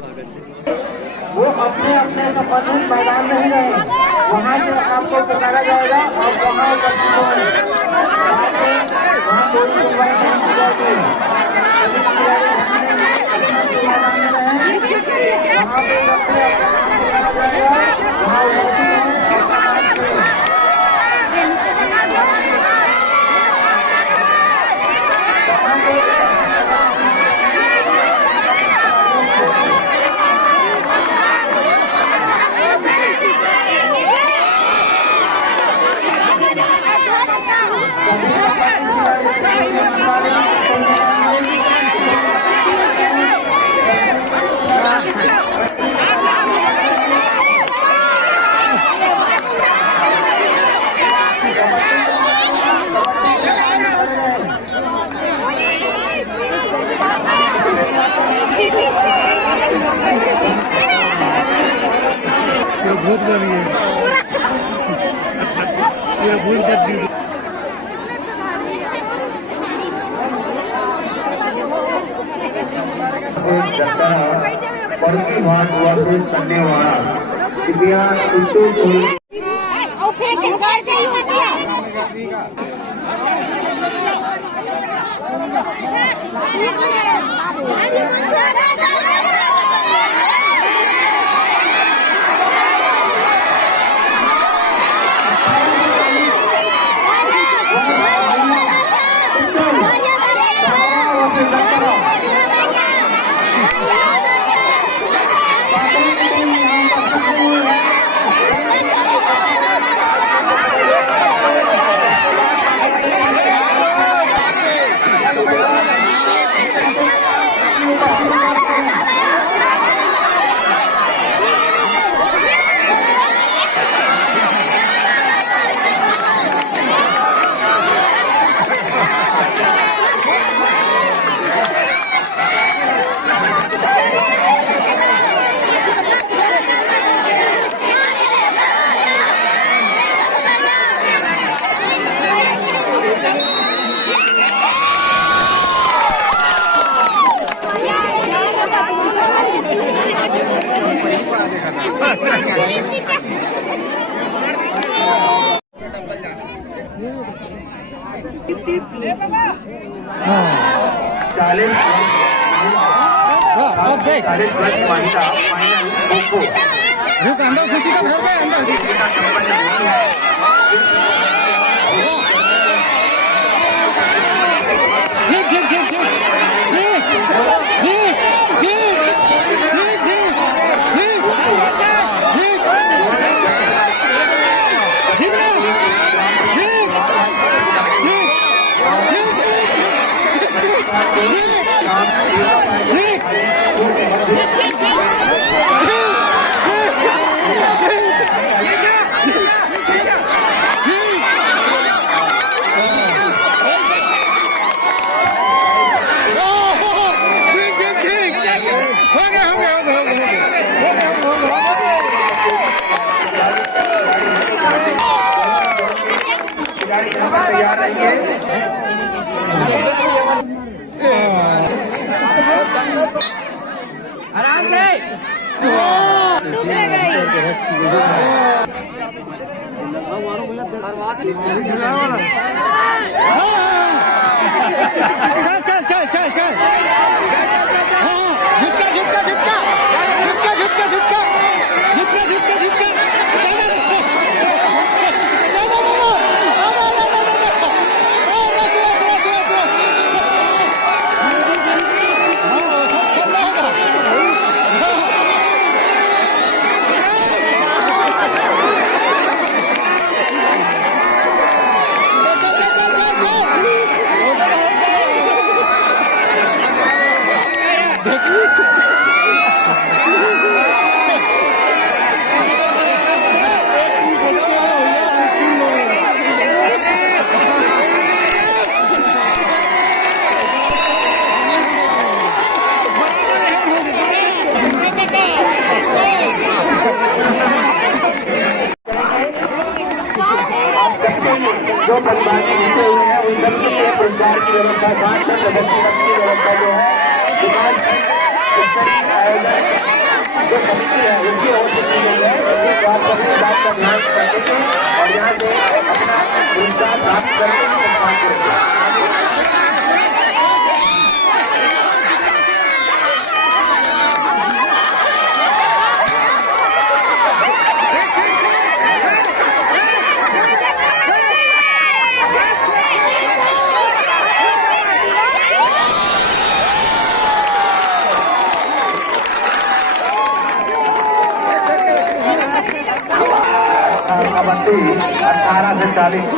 वो अपने अपने संबंधित मैदान में ही रहे, वहाँ से आपको पुकारा जाएगा और वहाँ उपस्थित होंगे। वहाँ कोई सुनवाई नहीं की जाएगी। सभी खिलाड़ी मैदान में रहे, वहाँ पे अपने पुकारा जाएगा, वहाँ उपस्थित हों। भूत बन गई ये भूत बन गई। अंदर खुशी का घर पे अंदर ठीक ठीक ठीक ठीक आराम से चल चल चल चल झुटका झुटका झुटका झुटका झुटका झुटका झुटका झुटका झुटका जो परिवार में जीते हुए हैं उन सबके लिए पुरस्कार की व्यवस्था, 500 सदस्य की व्यवस्था जो है आयोजन जो समिति है उसकी ओर से की गई है, तो आप सभी इस बात का ध्यान रखेंगे और यहाँ से अपना पुरस्कार प्राप्त करके सम्मान करेंगे। कबड्डी 18 से 40